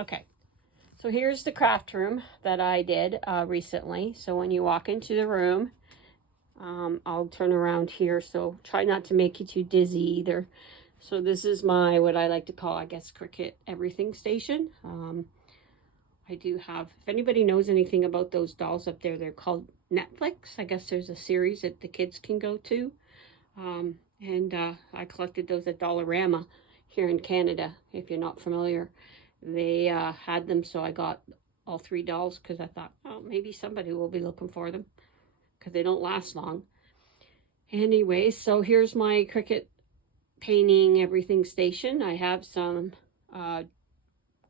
Okay, so here's the craft room that I did recently. So when you walk into the room, I'll turn around here, so try not to make you too dizzy either. So this is my, what I like to call, I guess, Cricut everything station. I do have, if anybody knows anything about those dolls up there, they're called Netflix. I guess there's a series that the kids can go to. I collected those at Dollarama here in Canada, if you're not familiar. They had them, so I got all 3 dolls because I thought, oh, maybe somebody will be looking for them because they don't last long. Anyway, so here's my Cricut painting everything station. I have some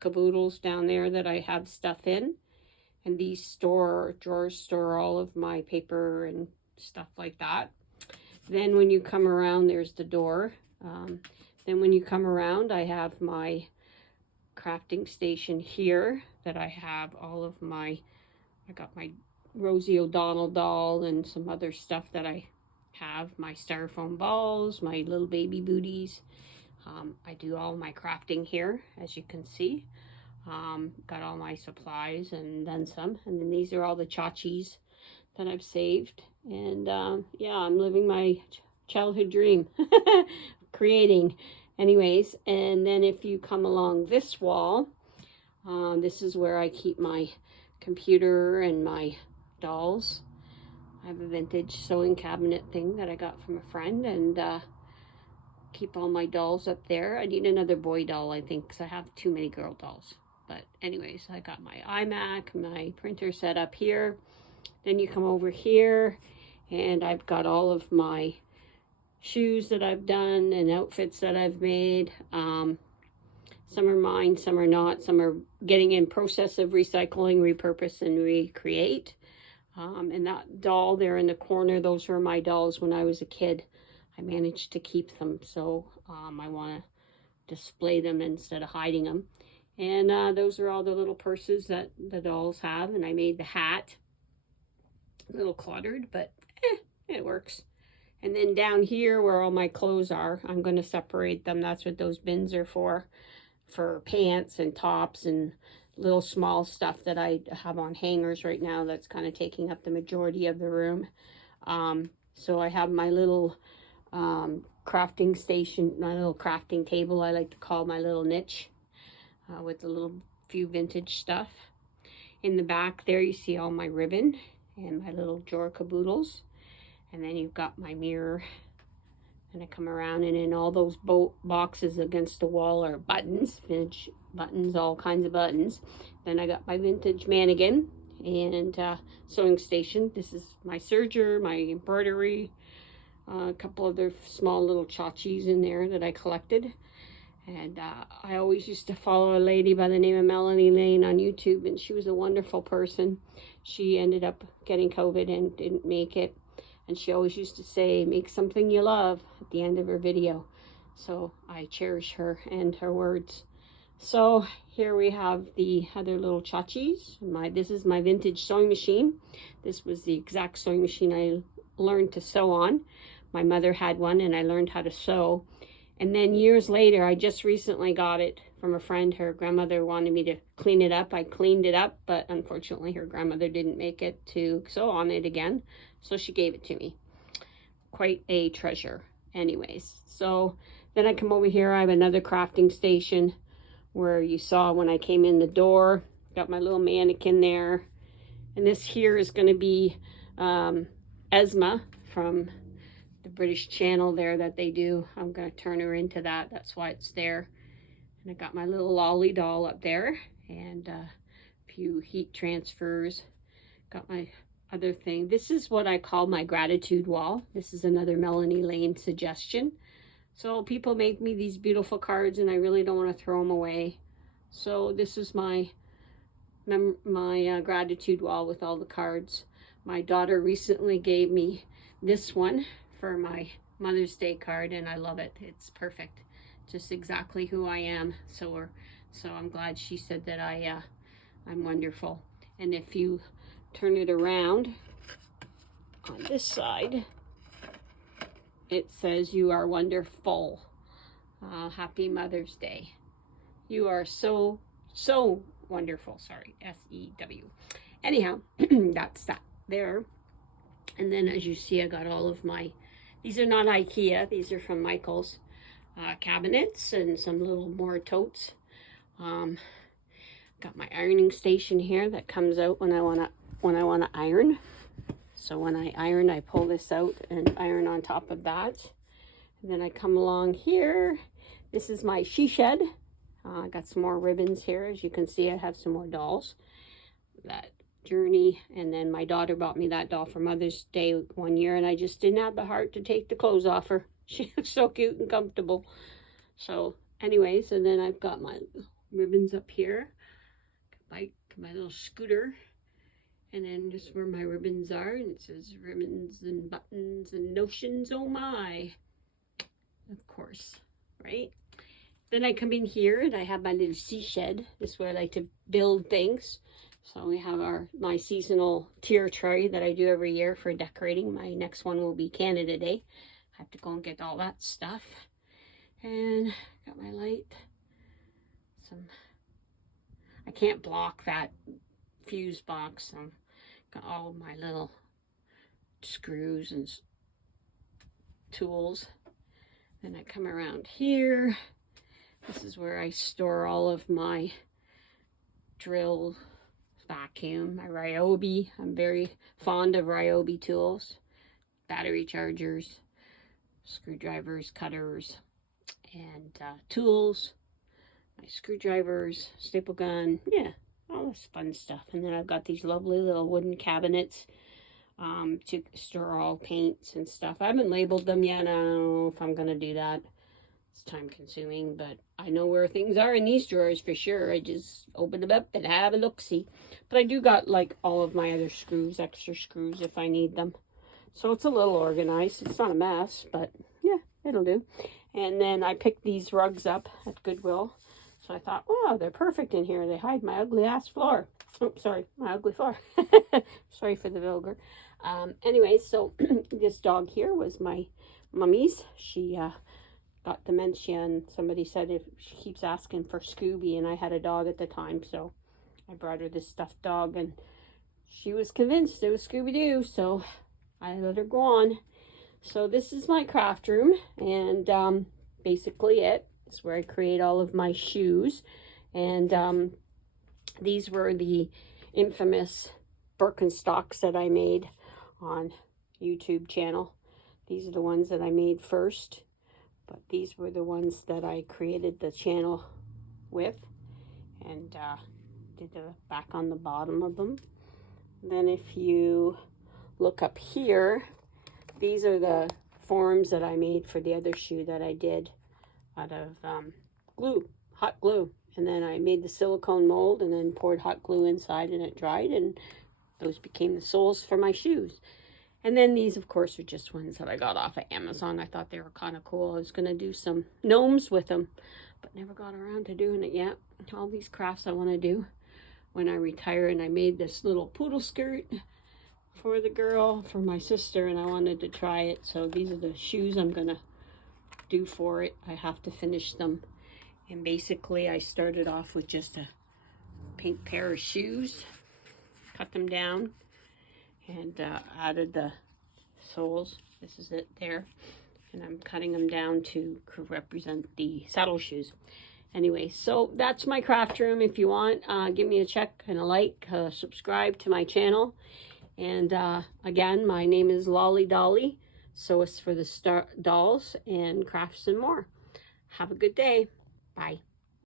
caboodles down there that I have stuff in, and these drawers store all of my paper and stuff like that. Then when you come around, there's the door. Then when you come around, I have my crafting station here that I have all of my, I got my Rosie O'Donnell doll and some other stuff that I have, my styrofoam balls, my little baby booties. I do all my crafting here, as you can see. Got all my supplies and then some. And then these are all the tchotchkes that I've saved. And yeah, I'm living my childhood dream, creating. Anyways, and then if you come along this wall, this is where I keep my computer and my dolls. I have a vintage sewing cabinet thing that I got from a friend, and keep all my dolls up there. I need another boy doll, I think, because I have too many girl dolls. But anyways, I got my iMac, my printer set up here. Then you come over here, and I've got all of my shoes that I've done and outfits that I've made. Some are mine, some are not. Some are getting in process of recycling, repurpose, and recreate. And that doll there in the corner, those were my dolls when I was a kid. I managed to keep them, so I want to display them instead of hiding them. And those are all the little purses that the dolls have, and I made the hat. A little cluttered, but it works. And then down here where all my clothes are, I'm going to separate them. That's what those bins are for pants and tops and little small stuff that I have on hangers right now that's kind of taking up the majority of the room. So I have my little crafting station, my little crafting table, I like to call my little niche, with a little few vintage stuff. In the back there you see all my ribbon and my little drawer caboodles. And then you've got my mirror, and I come around, and in all those boxes against the wall are buttons, vintage buttons, all kinds of buttons. Then I got my vintage mannequin and sewing station. This is my serger, my embroidery, a couple other small little tchotchkes in there that I collected. And I always used to follow a lady by the name of Melanie Lane on YouTube, and she was a wonderful person. She ended up getting COVID and didn't make it. And she always used to say, make something you love at the end of her video. So I cherish her and her words. So here we have the other little tchotchkes. This is my vintage sewing machine. This was the exact sewing machine I learned to sew on. My mother had one, and I learned how to sew. And then years later, I just recently got it from a friend. Her grandmother wanted me to clean it up. I cleaned it up, but unfortunately her grandmother didn't make it to sew on it again. So she gave it to me. Quite a treasure. Anyways, so then I come over here. I have another crafting station where you saw when I came in the door. Got my little mannequin there. And this here is going to be Esma from the British channel there that they do. I'm going to turn her into that. That's why it's there. And I got my little lolly doll up there. And a few heat transfers. Got my other thing. This is what I call my gratitude wall. This is another Melanie Lane suggestion. So people make me these beautiful cards, and I really don't want to throw them away. So this is my gratitude wall with all the cards. My daughter recently gave me this one for my Mother's Day card, and I love it. It's perfect. Just exactly who I am. So I'm glad she said that I'm wonderful. And if you turn it around on this side, it says you are wonderful. Happy Mother's Day. You are so So wonderful. Sorry, SEW. Anyhow, that's that there. And then as you see, I got all of my, these are not IKEA, these are from Michael's, cabinets and some little more totes. Got my ironing station here that comes out when I want to iron. So when I iron, I pull this out and iron on top of that. And then I come along here. This is my she shed. I got some more ribbons here. As you can see, I have some more dolls. That Journey, and then my daughter bought me that doll for Mother's Day one year, and I just didn't have the heart to take the clothes off her. She looks so cute and comfortable. So anyways, and then I've got my ribbons up here, my little scooter, and then just where my ribbons are, and it says ribbons and buttons and notions, oh my, of course, right? Then I come in here and I have my little sea shed. This is where I like to build things. So we have my seasonal tier tray that I do every year for decorating. My next one will be Canada Day. I have to go and get all that stuff. And got my light. I can't block that fuse box. So got all my little screws and tools. Then I come around here. This is where I store all of my drill, vacuum, my Ryobi. I'm very fond of Ryobi tools, battery chargers, screwdrivers, cutters, and tools, my screwdrivers, staple gun, yeah, all this fun stuff. And then I've got these lovely little wooden cabinets to store all paints and stuff. I haven't labeled them yet. I don't know if I'm going to do that. It's time consuming, but I know where things are in these drawers for sure. I just open them up and have a look-see. But I do got like all of my other screws, extra screws if I need them. So it's a little organized. It's not a mess, but yeah, it'll do. And then I picked these rugs up at Goodwill. So I thought, oh, they're perfect in here. They hide my ugly ass floor. Oh, sorry, my ugly floor. Sorry for the vulgar. Anyway, so this dog here was my mummy's. She got dementia, and somebody said if she keeps asking for Scooby, and I had a dog at the time, so I brought her this stuffed dog, and she was convinced it was Scooby-Doo, so I let her go on. So this is my craft room, and basically it's where I create all of my shoes. And these were the infamous Birkenstocks that I made on YouTube channel. These are the ones that I made first. But these were the ones that I created the channel with, and did the back on the bottom of them. Then if you look up here, these are the forms that I made for the other shoe that I did out of glue, hot glue. And then I made the silicone mold and then poured hot glue inside, and it dried, and those became the soles for my shoes. And then these, of course, are just ones that I got off of Amazon. I thought they were kind of cool. I was going to do some gnomes with them, but never got around to doing it yet. All these crafts I want to do when I retire. And I made this little poodle skirt for the girl, for my sister, and I wanted to try it. So these are the shoes I'm going to do for it. I have to finish them. And basically, I started off with just a pink pair of shoes, cut them down, and added the soles. This is it there, and I'm cutting them down to represent the saddle shoes. Anyway, so that's my craft room. If you want, give me a check and a like, subscribe to my channel. And again, my name is Lolly Dolly, Sewists for the Dolls and Crafts and More. Have a good day. Bye.